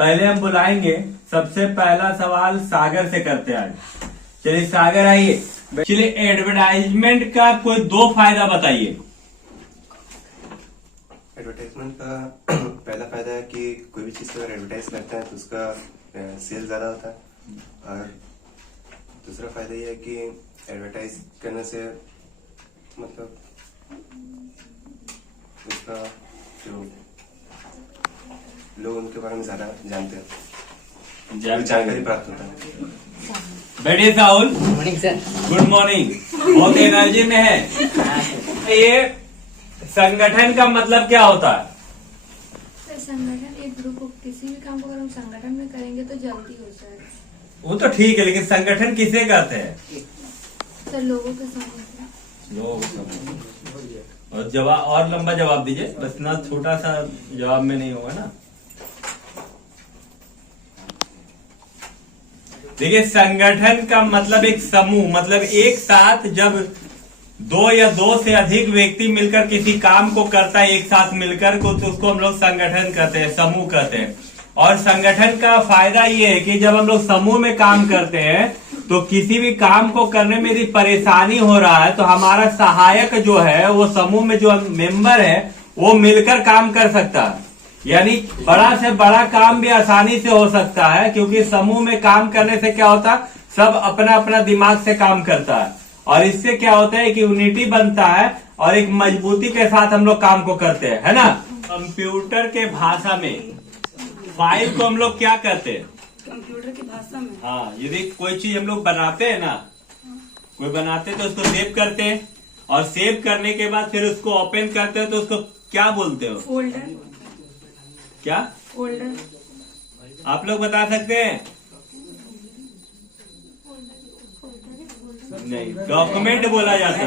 पहले हम बुलाएंगे, सबसे पहला सवाल सागर से करते हैं आज। चलिए सागर आइए। चलिए एडवर्टाइजमेंट का कोई दो फायदा बताइए। एडवर्टाइजमेंट का पहला फायदा है कि कोई भी चीज को अगर एडवर्टाइज करते हैं तो उसका सेल ज्यादा होता है। और दूसरा फायदा ये है कि एडवर्टाइज करने से मतलब उसका जो लोग उनके बारे में ज्यादा जानते हैं, जानकारी प्राप्त होता है। बैठिए Sahul. Morning sir. Good morning. बहुत एनर्जी में है। ये संगठन का मतलब क्या होता है? सर संगठन एक ग्रुप, किसी भी काम को अगर हम संगठन में करेंगे तो जल्दी हो जाएगा। वो तो ठीक है, लेकिन संगठन किसे कहते हैं? सर लोगों के समूह। लोग समूह। और जवाब और लंबा जवाब दीजिए, बस ना छोटा सा जवाब में नहीं होगा ना। देखिए संगठन का मतलब एक समूह, मतलब एक साथ जब दो या दो से अधिक व्यक्ति मिलकर किसी काम को करता है एक साथ मिलकर को, तो उसको हम लोग संगठन कहते हैं, समूह कहते हैं। और संगठन का फायदा ये है कि जब हम लोग समूह में काम करते हैं तो किसी भी काम को करने में यदि परेशानी हो रहा है तो हमारा सहायक जो है, वो समूह में जो मेंबर है वो मिलकर काम कर सकता है। यानी बड़ा से बड़ा काम भी आसानी से हो सकता है, क्योंकि समूह में काम करने से क्या होता है, सब अपना अपना दिमाग से काम करता है और इससे क्या होता है कि यूनिटी बनता है और एक मजबूती के साथ हम लोग काम को करते हैं, है ना। कंप्यूटर के भाषा में फाइल को हम लोग क्या कहते हैं? कंप्यूटर की भाषा में हाँ, यदि कोई चीज हम लोग बनाते हैं ना, कोई बनाते तो उसको सेव करते हैं और सेव करने के बाद फिर उसको ओपन करते हैं तो उसको क्या बोलते हो? फोल्डर। क्या फोल्डर? आप लोग बता सकते हैं? नहीं, डॉक्यूमेंट बोला जाता है।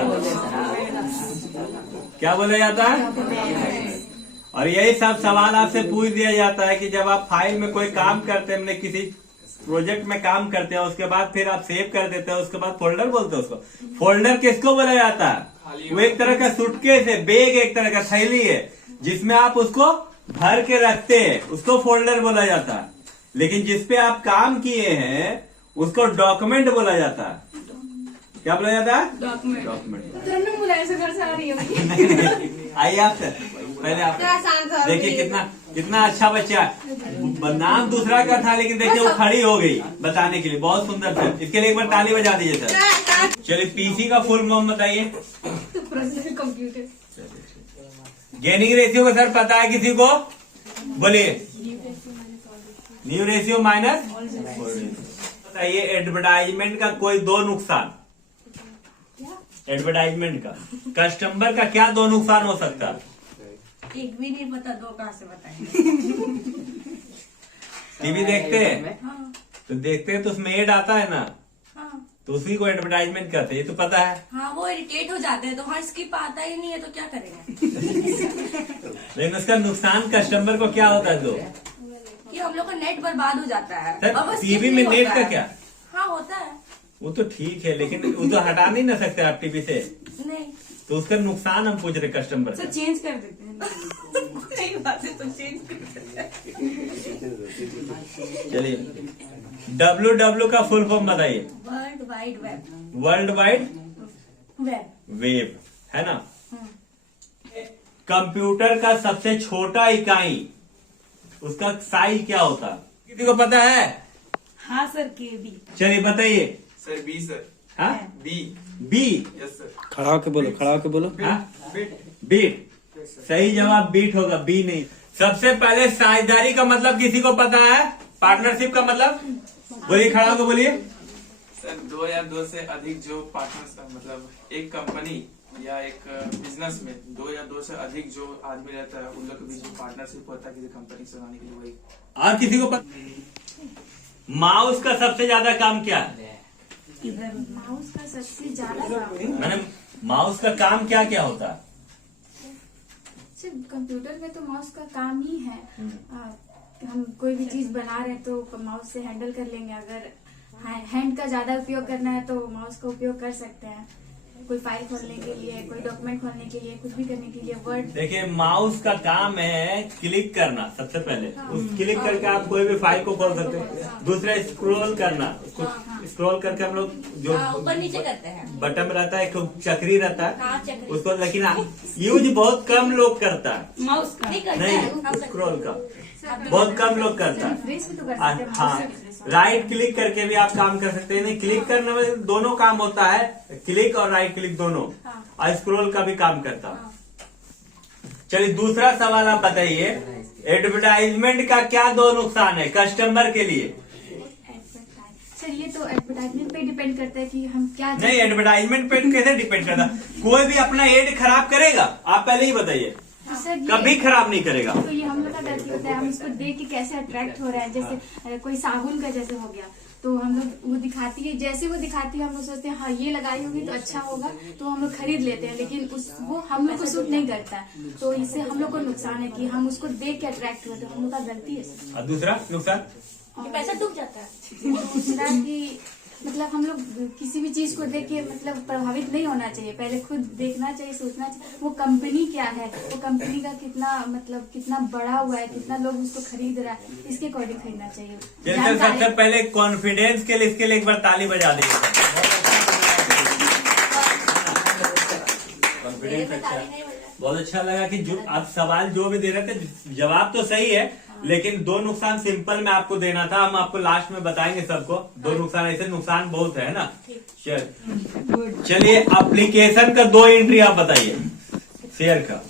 क्या बोला जाता है? और यही सब सवाल आपसे पूछ दिया जाता है कि जब आप फाइल में कोई काम करते हैं, हमने किसी प्रोजेक्ट में काम करते हैं, उसके बाद फिर आप सेव कर देते हैं, उसके बाद फोल्डर बोलते हैं उसको। फोल्डर किसको बोला जाता है? वो एक तरह का सूटकेस है, बैग एक तरह का थैली है जिसमें आप उसको भर के रखते हैं, उसको फोल्डर बोला जाता है। लेकिन जिसपे आप काम किए हैं उसको डॉक्यूमेंट बोला जाता है। क्या बोला जाता है? डॉक्यूमेंट। डॉक्यूमेंट। बुलाए से घर से आ रही है। आइए आप सर, पहले आप देखिए कितना अच्छा बच्चा है। नाम दूसरा का था लेकिन देखिए वो खड़ी हो गई बताने के लिए, बहुत सुंदर सर। इसके लिए एक बार ताली बजा दीजिए सर। चलिए पीसी का फुल फॉर्म बताइए। कंप्यूटर। गेनिंग रेशियो का सर पता है किसी को? बोलिए। New ratio minus. बताइए एडवर्टाइजमेंट का कोई दो नुकसान। एडवर्टाइजमेंट का कस्टमर का क्या दो नुकसान हो सकता है? एक भी नहीं पता, दो कहाँ से बताएंगे। टीवी देखते हैं हाँ। तो देखते हैं तो उसमें एड आता है ना, हाँ। तो उसी को एडवर्टाइजमेंट करते हैं, ये तो पता है। हाँ, वो इरिटेट हो जाते हैं तो हाँ स्किप आता ही नहीं है तो क्या करेंगे। लेकिन उसका नुकसान कस्टमर को क्या होता है? दो कि हम लोग का नेट बर्बाद हो जाता है। सर और वो skip टीवी में नहीं नेट होता का है। क्या? हाँ होता है। वो तो ठीक है, लेकिन वो तो हटा नहीं ना सकते आप टीवी से, नहीं तो उसका नुकसान हम पूछ रहे कस्टमर सर, का। चेंज कर देते हैं। नहीं बात है तो चेंज कर देते हैं। चलिए WW का फुल फॉर्म बताइए। World wide web. World wide web. Web, है ना। कंप्यूटर का सबसे छोटा इकाई, उसका साइज क्या होता है? किसी को पता है? हाँ सर, केबी। चलिए बताइए। Sir B sir. हाँ बी। बी। Yes sir. खड़ा होके बोलो, खड़ा होके बोलो। हाँ? बीट। सही जवाब बीट होगा, बी नहीं। सबसे पहले साझेदारी का मतलब किसी को पता है? पार्टनरशिप का मतलब बोलिए, खड़ा होकर बोलिए। सर दो या दो से अधिक जो पार्टनर्स, मतलब एक कंपनी या एक बिजनेस में दो या दो से अधिक जो आदमी रहता है उन लोग के बीच में पार्टनरशिप होता है किसी कंपनी से बनाने के लिए, वही। और किसी को पता? माउस का सबसे ज्यादा काम क्या है? माउस का सबसे ज्यादा काम, मैंने माउस का काम क्या क्या होता है? सिर्फ कंप्यूटर में तो माउस का काम ही है। हम कोई भी चीज बना रहे हैं तो माउस से हैंडल कर लेंगे। अगर हैंड का ज्यादा उपयोग करना है तो माउस का उपयोग कर सकते हैं। कोई फाइल खोलने के लिए, कोई डॉक्यूमेंट खोलने के लिए, कुछ भी करने के लिए, वर्ड। देखिए माउस का काम है क्लिक करना सबसे पहले, उस क्लिक करके आप कोई भी फाइल को खोल सकते हैं। दूसरा स्क्रॉल करना, स्क्रॉल करके हम लोग जो ऊपर नीचे करते हैं। बटन रहता है, एक चक्री रहता हाँ, है चक्री। उसको, लेकिन यूज बहुत कम लोग करता है। माउस का नहीं करते नहीं, हैं। स्क्रॉल का बहुत कम लोग करता है। रिफ्रेश भी तो कर सकते हैं हाँ, mouse से refresh। राइट क्लिक करके भी आप काम कर सकते हैं। नहीं, क्लिक करने में दोनों काम होता है, क्लिक और राइट क्लिक दोनों, और स्क्रॉल का भी काम करता है। चलिए दूसरा सवाल आप बताइए, एडवर्टाइजमेंट का क्या दो नुकसान है कस्टमर के लिए? सर ये तो एडवर्टाइजमेंट पे डिपेंड करता है कि हम क्या नहीं, एडवर्टाइजमेंट पे कैसे डिपेंड करता? कोई भी अपना एड खराब करेगा? आप पहले ही बताइए। सर ये- कभी खराब नहीं करेगा। तो ये हम लोग का गलती होता है, हम इसको देख के कैसे अट्रैक्ट हो रहा है। जैसे कोई साबुन का जैसे हो गया, तो हम लोग वो दिखाती है, जैसे वो दिखाती है हम लोग सोचते हैं हाँ ये लगाई होगी तो अच्छा होगा, तो हम लोग खरीद लेते हैं, लेकिन वो हम लोग को सूट नहीं करता है। तो इससे हम लोग को नुकसान है कि हम उसको देख के अट्रैक्ट होते हैं, हम लोग का गलती है सर। और दूसरा नुकसान? ये पैसा डूब जाता है। दूसरा कि मतलब हम लोग किसी भी चीज को देख के मतलब प्रभावित नहीं होना चाहिए, पहले खुद देखना चाहिए, सोचना चाहिए वो कंपनी क्या है, वो कंपनी का कितना मतलब कितना बड़ा हुआ है, कितना लोग उसको खरीद रहा है, इसके अकॉर्डिंग खरीदना चाहिए। चलिए जानकारी- सबसे पहले कॉन्फिडेंस के लिए इसके लिए एक बार ताली बजा देंगे। कॉन्फिडेंस अच्छा, बहुत अच्छा लगा कि जो आप सवाल जो भी दे रहे थे जवाब तो सही है, लेकिन दो नुकसान सिंपल में आपको देना था। हम आपको लास्ट में बताएंगे सबको दो नुकसान, ऐसे नुकसान बहुत है ना। चलिए एप्लीकेशन का दो एंट्री आप बताइए शेयर का।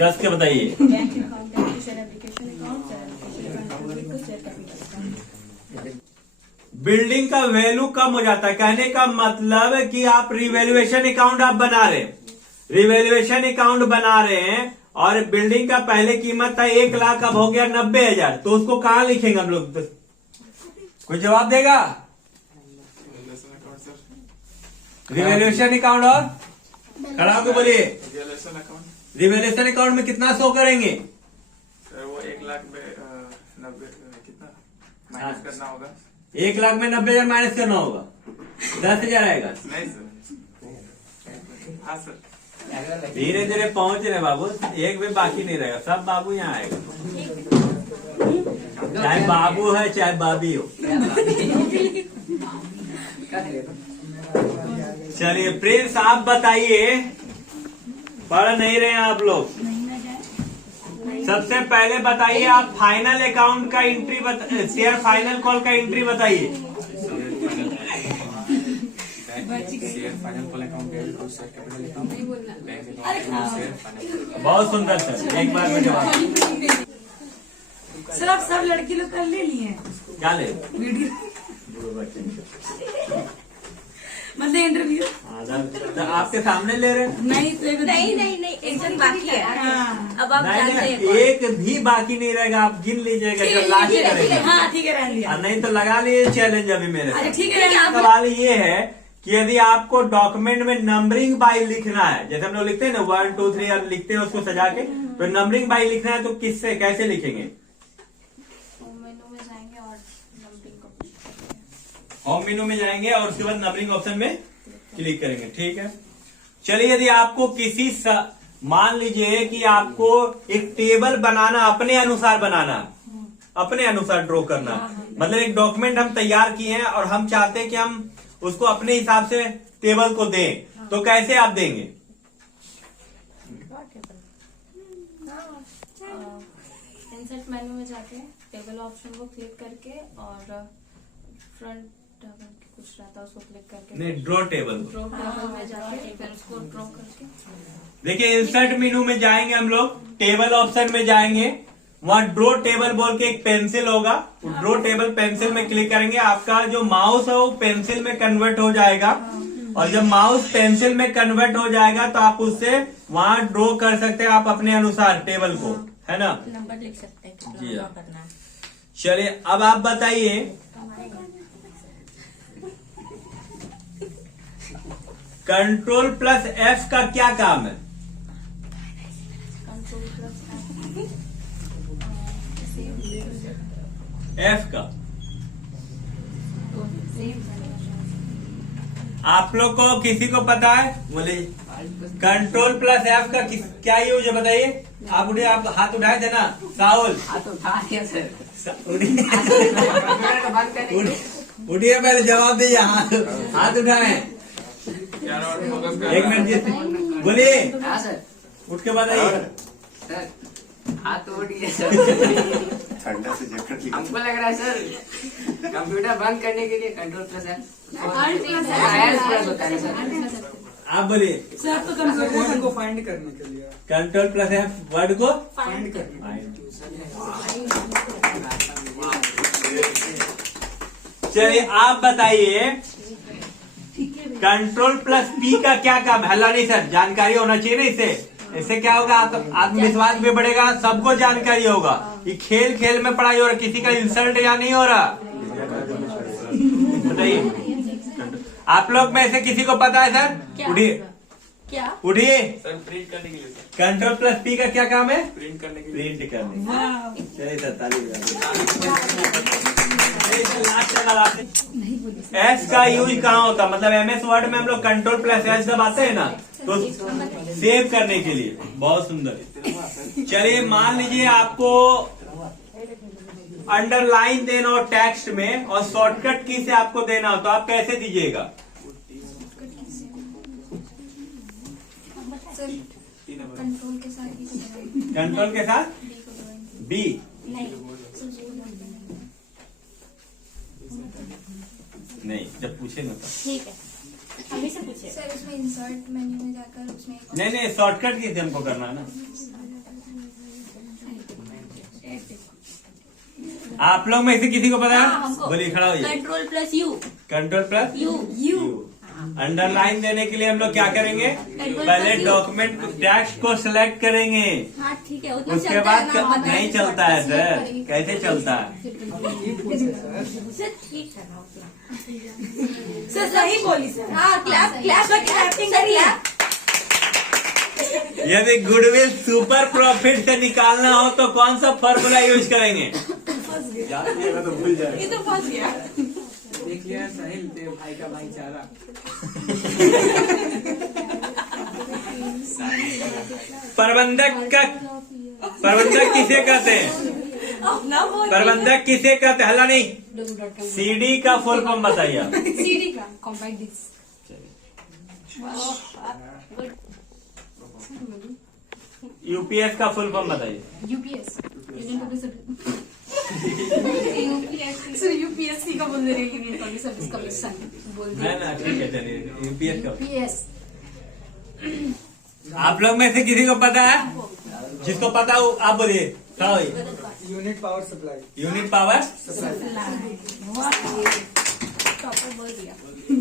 कस के बताइए। बिल्डिंग का वैल्यू कम हो जाता है, कहने का मतलब है कि आप रिवैल्यूएशन अकाउंट आप बना रहे हैं, रिवैल्यूएशन अकाउंट बना रहे हैं और बिल्डिंग का पहले कीमत था 1 लाख, अब हो गया 90,000, तो उसको कहाँ लिखेंगे हम लोग? कोई जवाब देगा? रिवैल्यूएशन अकाउंट और खड़ा होकर बोलिए। रिवैल्यूएशन अकाउंट रिवैल्यूएशन अकाउंट में कितना शो करेंगे? सर वो 1 लाख में 90 कितना माइनस करना होगा? 1 लाख में 90,000 माइनस करना होगा, 10,000 आएगा। नहीं सर। हाँ सर। धीरे धीरे पहुंच रहे बाबू, एक भी बाकी नहीं रहेगा, सब बाबू यहाँ आएगा, चाहे बाबू है चाहे बाबी हो। चलिए प्रिंस आप बताइए, पढ़ नहीं रहे हैं आप लोग? सबसे पहले बताइए आप फाइनल अकाउंट का एंट्री शेयर फाइनल कॉल का एंट्री बताइए। बहुत सुंदर सर, एक बार में जवाब। सर आप सब लड़की लोग कर ले लिए क्या ले? वीडियो मतलब इंटरव्यू? तो आपके सामने ले रहे हैं? नहीं तो नहीं एक जन बाकी है। हाँ अब आप नहीं जानते नहीं, हैं। एक भी बाकी नहीं रहेगा, आप गिन लीजिएगा जब लास्ट ठीक है करेंगे। हाँ ठीक है रहने दिया। और नहीं तो लगा लीजिए चैलेंज अभी मेरे अरे साथ। ठीक है रहने दिया। सवाल ये है कि यदि आपको डॉक्यूमेंट में नंबरिंग बाई लिखना है, जैसे हम लोग लिखते हैं ना 1 2 3 और लिखते हैं उसको सजा के, तो नंबरिंग बाई लिखना है तो किससे कैसे लिखेंगे? मेनू में जाएंगे और नंबरिंग को होम मेनू में जाएंगे और उसके बाद नंबरिंग ऑप्शन में क्लिक करेंगे। ठीक है, चलिए यदि आपको मान लीजिए कि आपको एक टेबल बनाना, अपने अनुसार बनाना, अपने अनुसार ड्रॉ करना, मतलब एक डॉक्यूमेंट हम तैयार किए हैं और हम चाहते हैं कि हम उसको अपने हिसाब से टेबल को दें, तो कैसे आप देंगे? इंसर्ट मेन्यू में जाके टेबल ऑप्शन को क्लिक करके और फ्रंट कुछ रहता है उसको क्लिक करके नहीं, ड्रॉ टेबल। ड्रॉ टेबल में जाके फिर उसको ड्रॉ करके देखिए इंसर्ट मेनू में जाएंगे हम लोग, टेबल ऑप्शन में जाएंगे, वहां ड्रॉ टेबल बोल के एक पेंसिल होगा, ड्रॉ टेबल पेंसिल में क्लिक करेंगे, आपका जो माउस है वो पेंसिल में कन्वर्ट हो जाएगा, और जब माउस पेंसिल में कन्वर्ट हो जाएगा तो आप उससे वहां ड्रॉ कर सकते हैं आप अपने अनुसार टेबल को, है ना? नंबर लिख सकते हैं कितना जी हाँ। ड्रॉ करना है। चलिए अब आप बताइए, कंट्रोल प्लस F का क्या काम है? कंट्रोल प्लस F का आप लोग को किसी को पता है? बोले कंट्रोल प्लस एफ का क्या यूज है बताइए। आप उठे, आप हाथ उठाए थे ना साहुल? हाथ उठा दिया सर। उठिए पहले जवाब दीजिए। हाथ उठाए। एक मिनट जी, बोलिए। हाँ सर। उठ के बताइए। सर हाथ उठ गया सर। ठंडा से जकड़ लिया। हमको लग रहा है सर कंप्यूटर बंद करने के लिए कंट्रोल प्लस है प्लस होता है सर। आप बोलिए। सर तो कंप्यूटर को फाइंड करने के लिए कंट्रोल प्लस एफ वर्ड को फाइंड करने चलिए आप बताइए कंट्रोल प्लस पी का क्या काम है? हल्ला नहीं सर, जानकारी होना चाहिए ना इससे। इससे क्या होगा? आत्मविश्वास भी बढ़ेगा, सबको जानकारी होगा। ये खेल खेल में पढ़ाई हो रहा, किसी का इंसल्ट या नहीं हो रहा? बताइए आप लोग में से किसी को पता है सर? उठिए, क्या? उठिए। सर प्रिंट करने के लिए सर, कंट्रोल प्लस पी का क्या काम है? प्रिंट करने के लिए। प्रिंट करने। चलिए सर ताली एस का यूज कहाँ होता? मतलब एमएस वर्ड में हम लोग कंट्रोल प्लस एस दबाते हैं ना, तो सेव करने के लिए। बहुत सुंदर। चलिए मान लीजिए आपको अंडरलाइन देना हो टेक्स्ट में और शॉर्टकट की से आपको देना हो, तो आप कैसे दीजिएगा? कंट्रोल के साथ कंट्रोल के साथ बी नहीं, जब पूछे ना तो ठीक है, हमें से पूछे। सर उसमें इंसर्ट मेन्यू में जाकर उसमें नहीं शॉर्टकट की से हमको करना है ना। आप लोग में से किसी को पता हाँ, है? हमको। बोलिए, खड़ा होइए। Control plus you. Control plus you. Underline देने के लिए हम लोग क्या करेंगे? पहले डॉक्यूमेंट टेक्स्ट को सिलेक्ट करेंगे, हाँ ठीक है, उतना उसके चलता बाद है ना, नहीं चलता है सर। कैसे चलता है? सर ठीक है ना उतना। सर सही बोली सर। हाँ क्लैप क्लैप क्लैपिंग करिए। यदि गुडविल सुपर प्रॉफिट से निकालना हो तो कौन सा फॉर्मूला यूज करेंगे? तो भूल जाए। ये तो फंस गया। देख लिया साहिल तेरे भाई का भाईचारा। प्रबंधक किसे कहते हैं? प्रबंधक किसे कहते हैं? हल्ला नहीं। सीडी का फुल फॉर्म बताइए। सीडी का कॉम्पैक्ट डिस्क। यूपीएस का फुल फॉर्म बताइए। यूपीएस सर यूपीएससी का बोल दे रहे हैं, यूनियन पब्लिक सर्विस कमीशन बोल दे। ना ठीक है, चलिए यूपीएस का। यूपीएस। आप लोग में से किसी को पता है? जिसको पता हो आप बोलिए। क्या हुई? Unit power supply. Unit power. बोल दिया।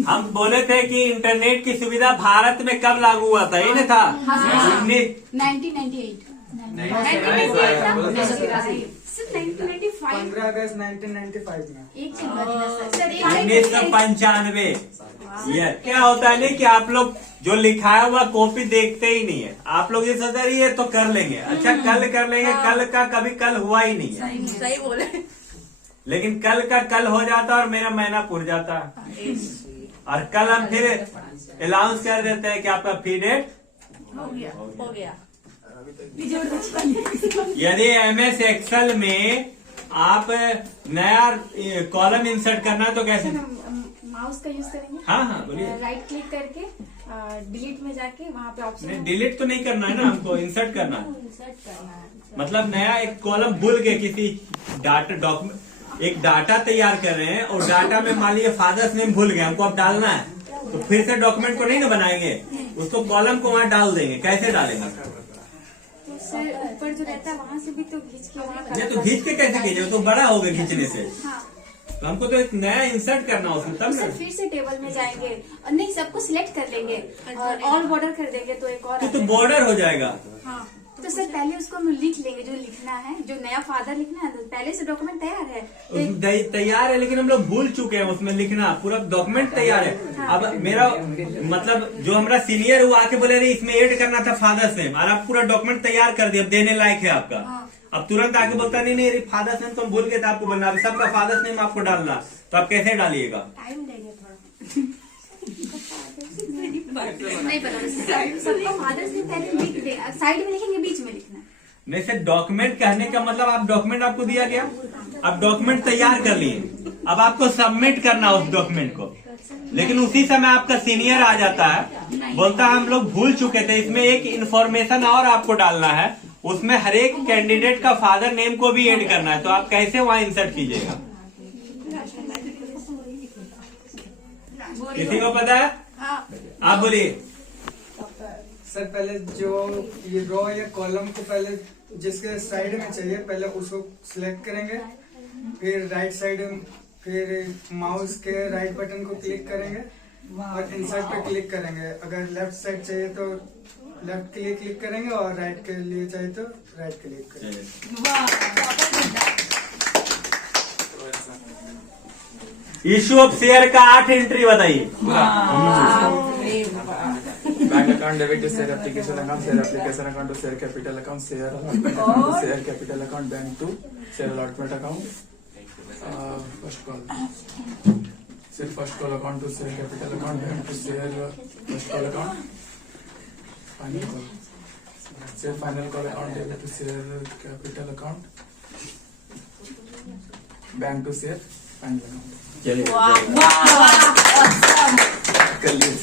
हम बोले थे कि इंटरनेट की सुविधा भारत में कब लागू हुआ था? ये नहीं था? 1998। 15 अगस्त 1995 में। एक चीज बताइए ना सर। 1995। ये क्या होता है नहीं कि आप लोग जो लिखाया हुआ कॉपी देखते ही नहीं है। आप लोग ये सोच रही है तो कर लेंगे, अच्छा कल कर लेंगे, कल का कभी कल हुआ ही नहीं है। सही बोले। लेकिन कल का कल हो जाता और मेरा महीना पुर जाता, और कल हम फिर अनाउंस कर देते हैं कि आपका फी डेट हो गया। यदि एमएस एक्सेल में आप नया कॉलम इंसर्ट करना है तो कैसे? माउस का यूज करेंगे। हाँ बोलिए। राइट क्लिक करके डिलीट में जाके वहाँ पे ऑप्शन डिलीट तो नहीं करना है ना, हमको इंसर्ट करना है। इंसर्ट करना है। मतलब नया एक कॉलम भूल के किसी डाटा डॉक्यूमेंट एक डाटा तैयार कर रहे हैं और डाटा में मान लीजिए फादर्स नेम भूल गए, हमको अब डालना है, तो फिर से डॉक्यूमेंट को नहीं ना बनाएंगे, उसको कॉलम को वहाँ डाल देंगे। कैसे डालेंगे? तो सर ऊपर जो रहता है वहाँ से भी तो खींच के वहाँ ये तो खींच के कैसे खींचे? तो बड़ा हो गया खींचने से। हाँ तो हमको तो एक नया इंसर्ट करना हो उसमें, तो तब सर ना। फिर से टेबल में जाएंगे और नहीं सबको सिलेक्ट कर लेंगे और ऑल बॉर्डर कर देंगे तो एक और तो बॉर्डर हो जाएगा। हाँ तो तो सर पहले उसको हम लिख लेंगे, जो लिखना है, जो नया फादर लिखना है, तो पहले से डॉक्यूमेंट तैयार है। तैयार है, लेकिन हम लोग भूल चुके हैं उसमें लिखना, पूरा डॉक्यूमेंट तैयार है। अब मेरा मतलब जो हमारा सीनियर वो आके बोले रही इसमें ऐड करना था फादर्स नेम, और आप पूरा डॉक्यूमेंट तैयार कर दिया, अब देने लायक है आपका। अब तुरंत आके बोलता नहीं फादर्स नेम तो हम भूल गए थे आपको बोलना, अब सबका फादर्स नेम आपको डालना, तो आप कैसे डालिएगा? टाइम लेंगे थोड़ा। नहीं पता, सबका फादर्स नेम पहले लिख दे, साइड में लिखेंगे, बीच में लिखना। नहीं सर, डॉक्यूमेंट कहने का मतलब आप डॉक्यूमेंट आपको दिया गया, आप डॉक्यूमेंट तैयार कर लिए, अब आपको सबमिट करना उस डॉक्यूमेंट को, लेकिन उसी समय आपका सीनियर आ जाता है, बोलता है हम लोग भूल चुके थे, इसमें एक इन्फॉर्मेशन और आपको डालना है, उसमें हर एक कैंडिडेट का फादर नेम को भी ऐड करना है, तो आप कैसे वहाँ इंसर्ट कीजिएगा? किसी को पता है? आप बोलिए। सर पहले जो ये रो या कॉलम को पहले जिसके साइड में चाहिए पहले उसको सिलेक्ट करेंगे, फिर राइट साइड, फिर माउस के राइट बटन को क्लिक करेंगे और इंसर्ट पे क्लिक करेंगे। अगर लेफ्ट साइड चाहिए तो लेफ्ट के लिए क्लिक करेंगे और राइट के लिए चाहिए तो राइट के लिए करेंगे। इशू ऑफ शेयर का 8 एंट्री बताइए। Bank account, debit to share application account, share application account to share capital account, share allotment account to share capital account, bank to share allotment account, first call, share first call account to share capital account, bank to share first call account, final call, share final call account, debit to share capital account, bank to share final account. चलिए वाह वाह, कर लिए।